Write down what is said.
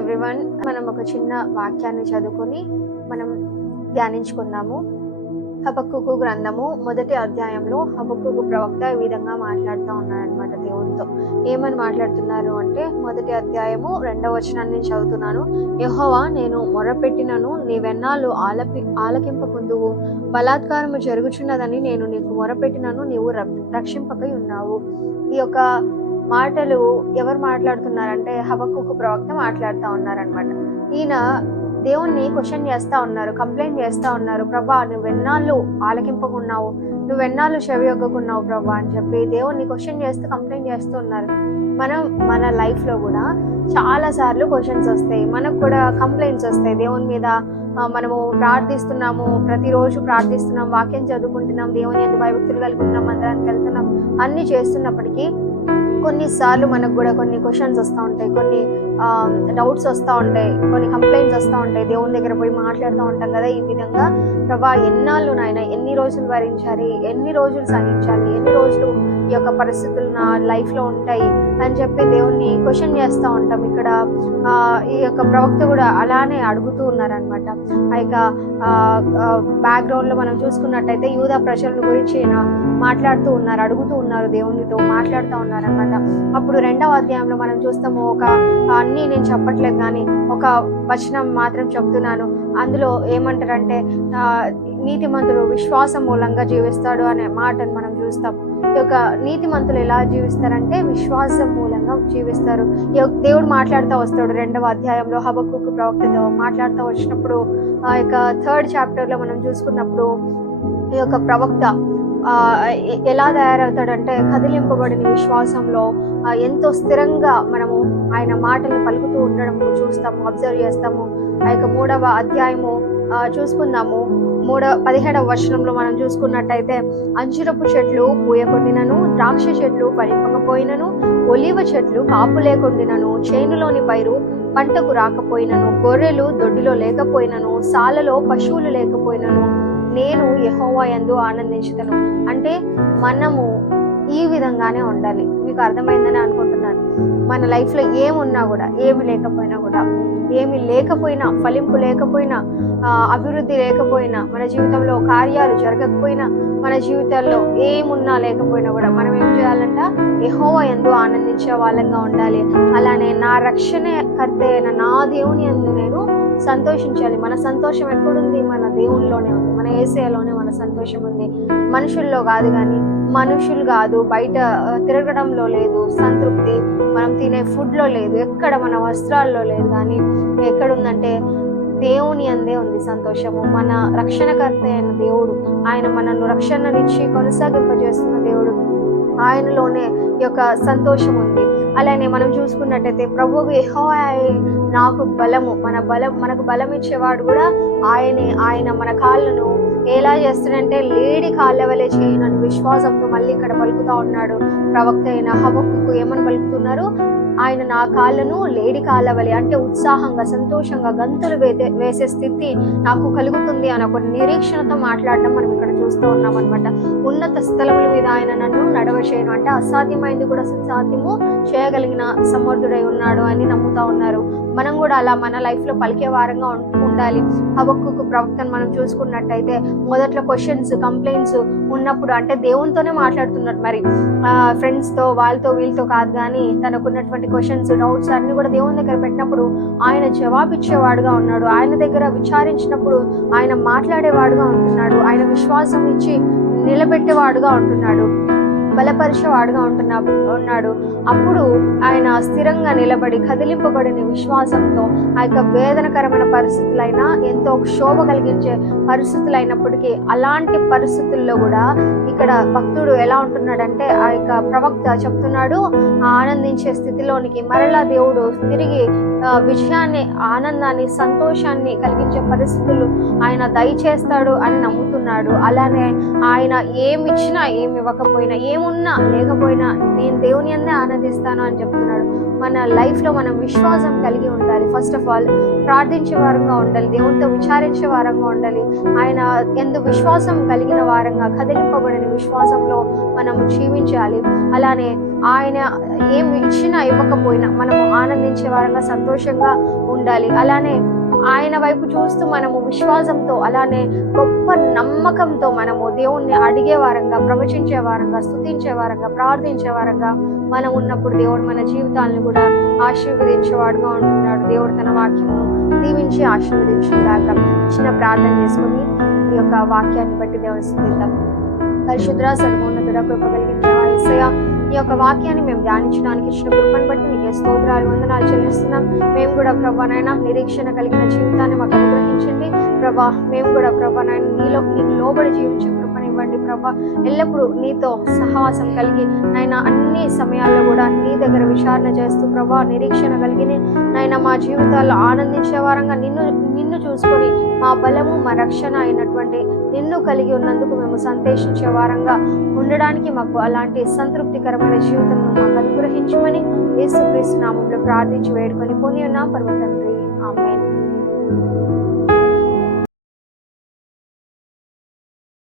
Everyone. మనం ఒక చిన్న వాక్యాన్ని చదువుకొని మనం ధ్యానించుకుందాము. హబక్కూకు గ్రంథము 1వ అధ్యాయంలో హబక్కూకు ప్రవక్త ఈ విధంగా మాట్లాడుతూ ఉన్నారనమాట దేవునితో. ఏమని మాట్లాడుతున్నారు అంటే 1వ అధ్యాయము 2వ వచనాన్ని నేను చదువుతున్నాను. యెహోవా, నేను మొరపెట్టినను నీవెన్నాళ్ళు ఆలకింపకుందువు, బలాత్కారము జరుగుచున్నదని నేను నీకు మొరపెట్టినను నీవు రక్షింపకై ఉన్నావు. ఈ యొక్క మాటలు ఎవరు మాట్లాడుతున్నారంటే హబక్కూకు ప్రవక్త మాట్లాడుతూ ఉన్నారనమాట. ఈయన దేవుణ్ణి క్వశ్చన్ చేస్తూ ఉన్నారు, కంప్లైంట్ చేస్తూ ఉన్నారు. ప్రభా, నువ్వెన్నాళ్ళు ఆలకింపకున్నావు, నువ్వెన్నాళ్ళు చెవియొగ్గకున్నావు ప్రభా అని చెప్పి దేవుణ్ణి క్వశ్చన్ చేస్తూ కంప్లైంట్ చేస్తూ ఉన్నారు. మన లైఫ్లో కూడా చాలా సార్లు క్వశ్చన్స్ వస్తాయి, మనకు కూడా కంప్లైంట్స్ వస్తాయి దేవుని మీద. మనము ప్రార్థిస్తున్నాము, ప్రతిరోజు ప్రార్థిస్తున్నాం, వాక్యం చదువుకుంటున్నాం, దేవుని యందు భయభక్తులు కలుగుతున్నాం, మందిరానికి వెళ్తున్నాం, అన్ని చేస్తున్నప్పటికీ కొన్నిసార్లు మనకు కూడా కొన్ని క్వశ్చన్స్ వస్తూ ఉంటాయి, కొన్ని డౌట్స్ వస్తూ ఉంటాయి, కొన్ని కంప్లైంట్స్ వస్తూ ఉంటాయి. దేవుని దగ్గర పోయి మాట్లాడుతూ ఉంటాం కదా, ఈ విధంగా ప్రభా ఎన్నాళ్ళు నాయన, ఎన్ని రోజులు భరించాలి, ఎన్ని రోజులు సహించాలి, ఎన్ని రోజులు ఈ యొక్క పరిస్థితులు నా లైఫ్లో ఉంటాయి అని చెప్పి దేవుణ్ణి క్వశ్చన్ చేస్తూ ఉంటాం. ఇక్కడ ఈ యొక్క ప్రవక్త కూడా అలానే అడుగుతూ ఉన్నారనమాట. ఆ యొక్క బ్యాక్గ్రౌండ్లో మనం చూసుకున్నట్టయితే యూదా ప్రజల గురించి మాట్లాడుతూ ఉన్నారు, అడుగుతూ ఉన్నారు, దేవునితో మాట్లాడుతూ ఉన్నారనమాట. అప్పుడు 2వ అధ్యాయంలో మనం చూస్తాము, అన్నీ నేను చెప్పట్లేదు కానీ ఒక వచనం మాత్రం చెప్తున్నాను. అందులో ఏమంటారంటే నీతిమంతుడు విశ్వాసం మూలంగా జీవిస్తాడు అనే మాటను మనం చూస్తాం. ఈ యొక్క నీతిమంతులు ఎలా జీవిస్తారంటే విశ్వాసం మూలంగా జీవిస్తారు. దేవుడు మాట్లాడుతూ వస్తాడు 2వ అధ్యాయంలో హబక్కూకు ప్రవక్తతో మాట్లాడుతూ వచ్చినప్పుడు. ఆ యొక్క 3rd చాప్టర్లో మనం చూసుకున్నప్పుడు ఈ యొక్క ప్రవక్త ఎలా తయారవుతాడంటే కదిలింపబడిన విశ్వాసంలో ఎంతో స్థిరంగా మనము ఆయన మాటలు పలుకుతూ ఉండడం చూస్తాము, అబ్జర్వ్ చేస్తాము. ఆ యొక్క 3వ అధ్యాయము చూసుకుందాము. 17వ వచనంలో మనం చూసుకున్నట్టయితే, అంజురపు చెట్లు పూయకుండినను, ద్రాక్ష చెట్లు ఫలింపకపోయినను, ఒలివ చెట్లు కాపు లేకుండినను, చేనులోని పైరు పంటకు రాకపోయినను, గొర్రెలు దొడ్డిలో లేకపోయినను, సాలలో పశువులు లేకపోయినను, నేను యెహోవా యందు ఆనందించుతాను. అంటే మనము ఈ విధంగానే ఉండాలి. మీకు అర్థమైందని అనుకుంటున్నాను. మన లైఫ్లో ఏమున్నా కూడా, ఏమి లేకపోయినా కూడా, ఏమి లేకపోయినా, ఫలింపు లేకపోయినా, అభివృద్ధి లేకపోయినా, మన జీవితంలో కార్యాలు జరగకపోయినా, మన జీవితాల్లో ఏమున్నా లేకపోయినా కూడా మనం ఏం చేయాలంట? యెహోవా యందు ఆనందించే వాళ్ళంగా ఉండాలి. అలానే నా రక్షణ కర్త అయిన నా దేవుని యందు నేను సంతోషించాలి. మన సంతోషం ఎక్కడుంది? మన దేవునిలోనే ఉంది, మన యేసయ్యలోనే మన సంతోషం ఉంది. మనుషుల్లో కాదు, కానీ మనుషులు కాదు, బయట తిరగడంలో లేదు సంతృప్తి, మనం తినే ఫుడ్లో లేదు, ఎక్కడ మన వస్త్రాల్లో లేదు, కానీ ఎక్కడుందంటే దేవుని అందే ఉంది సంతోషము. మన రక్షణకర్త అయిన దేవుడు, ఆయన మనల్ని రక్షణనిచ్చి కొనసాగింపజేస్తున్న దేవుడు, ఆయనలోనే ఈ యొక్క సంతోషం ఉంది. అలానే మనం చూసుకున్నట్టయితే ప్రభువు యెహోవాయే నాకు బలము, మనకు బలం ఇచ్చేవాడు కూడా ఆయనే. ఆయన మన కాళ్ళను ఎలా చేస్తాడంటే లేడి కాళ్ళ వలె చేయనని విశ్వాసంతో మళ్ళీ ఇక్కడ పలుకుతా ఉన్నాడు ప్రవక్త అయిన హబక్కూకు. ఏమని పలుకుతున్నారు? ఆయన నా కాళ్ళను లేడి కాళ్ళ వలె, అంటే ఉత్సాహంగా, సంతోషంగా గంతులు వేసే స్థితి నాకు కలుగుతుంది అని ఒక నిరీక్షణతో మాట్లాడడం మనం ఇక్కడ చూస్తూ ఉన్నాం అనమాట. ఉన్నత స్థలముల మీద ఆయన నన్ను నడవచేయను, అంటే అసాధ్యమైంది కూడా సాధ్యము చేయగలిగిన సమర్థుడై ఉన్నాడు అని నమ్ముతా ఉన్నారు. మనం కూడా అలా మన లైఫ్లో పలికే వారంగా ఉండాలి. హబక్కూకు ప్రవక్తను మనం చూసుకున్నట్టయితే మొదట్లో క్వశ్చన్స్, కంప్లైంట్స్ ఉన్నప్పుడు, అంటే దేవునితోనే మాట్లాడుతున్నారు, మరి ఫ్రెండ్స్తో వాళ్ళతో వీళ్ళతో కాదు, కానీ తనకున్నటువంటి క్వశ్చన్స్, డౌట్స్ అన్ని కూడా దేవుని దగ్గర పెట్టినప్పుడు ఆయన జవాబిచ్చేవాడుగా ఉన్నాడు. ఆయన దగ్గర విచారించినప్పుడు ఆయన మాట్లాడేవాడుగా ఉంటున్నాడు. ఆయన విశ్వాసం ఇచ్చి నిలబెట్టేవాడుగా ఉంటున్నాడు, బలపరిచేవాడుగా ఉన్నాడు. అప్పుడు ఆయన స్థిరంగా నిలబడి కదిలింపబడిన విశ్వాసంతో ఆ యొక్క వేదనకరమైన పరిస్థితులైనా, ఎంతో క్షోభ కలిగించే పరిస్థితులైనప్పటికీ, అలాంటి పరిస్థితుల్లో కూడా ఇక్కడ భక్తుడు ఎలా ఉంటున్నాడంటే, ఆ యొక్క ప్రవక్త చెప్తున్నాడు, ఆనందించే స్థితిలోనికి మరలా దేవుడు తిరిగి విజయాన్ని, ఆనందాన్ని, సంతోషాన్ని కలిగించే పరిస్థితులు ఆయన దయచేస్తాడు అని నమ్ముతున్నాడు. అలానే ఆయన ఏమి ఇచ్చినా, ఏమి ఇవ్వకపోయినా, ఏం ఏమున్నా లేకపోయినా నేను దేవుని యందే ఆనందిస్తాను అని చెప్తున్నాడు. మన లైఫ్లో మనం విశ్వాసం కలిగి ఉండాలి. ఫస్ట్ ఆఫ్ ఆల్ ప్రార్థించే వారంగా ఉండాలి, దేవునితో విచారించే వారంగా ఉండాలి. ఆయన ఎందు విశ్వాసం కలిగిన వారంగా, కదిలింపబడిన విశ్వాసంలో మనము జీవించాలి. అలానే ఆయన ఏం ఇచ్చినా ఇవ్వకపోయినా మనము ఆనందించే వారంగా, సంతోషంగా ఉండాలి. అలానే ఆయన వైపు చూస్తూ మనము విశ్వాసంతో, అలానే గొప్ప నమ్మకంతో మనము దేవుణ్ణి అడిగే వారంగా, ప్రవచించే వారంగా, స్తుతించే వారంగా, ప్రార్థించే వారంగా మనం ఉన్నప్పుడు దేవుడు మన జీవితాలను కూడా ఆశీర్వదించేవాడుగా ఉంటున్నాడు. దేవుడు తన వాక్యమును దీవించి ఆశీర్వదించేదాకా చిన్న ప్రార్థన చేసుకుని ఈ యొక్క వాక్యాన్ని బట్టి దేవుని స్తుతిద్దాం. పరిశుద్ర సర్వోన్నతుడ కృప కలిగిన దేవా యేసయ్యా, ఈ యొక్క వాక్యాన్ని మేము ధ్యానించడానికి ఇచ్చిన కృపను బట్టి నీకే స్తోత్రాలు, వందనాలు చెల్లిస్తున్నాం. మేము కూడా ప్రభా నాయన నిరీక్షణ కలిగిన జీవితాన్ని మాకు అనుగ్రహించండి ప్రభా. మేము కూడా ప్రభా నాయన నీకు లోబడి జీవించే కృపనివ్వండి ప్రభా. ఎల్లప్పుడూ నీతో సహవాసం కలిగి నాయన అన్ని సమయాల్లో కూడా నీ దగ్గర విచారణ చేస్తూ ప్రభా నిరీక్షణ కలిగి నాయన మా జీవితాల్లో ఆనందించే వారంగా నిన్ను చూసుకొని మా బలము, మా రక్షణ అయినటువంటి నిన్ను కలిగి ఉన్నందుకు మేము సంతోషించే వారంగా ఉండడానికి మాకు అలాంటి సంతృప్తికరమైన జీవితం మాకు అనుగ్రహించమని యేసుక్రీస్తు నామములో ప్రార్థించి వేడుకొని పొంది ఉన్నాం పరమ తండ్రి.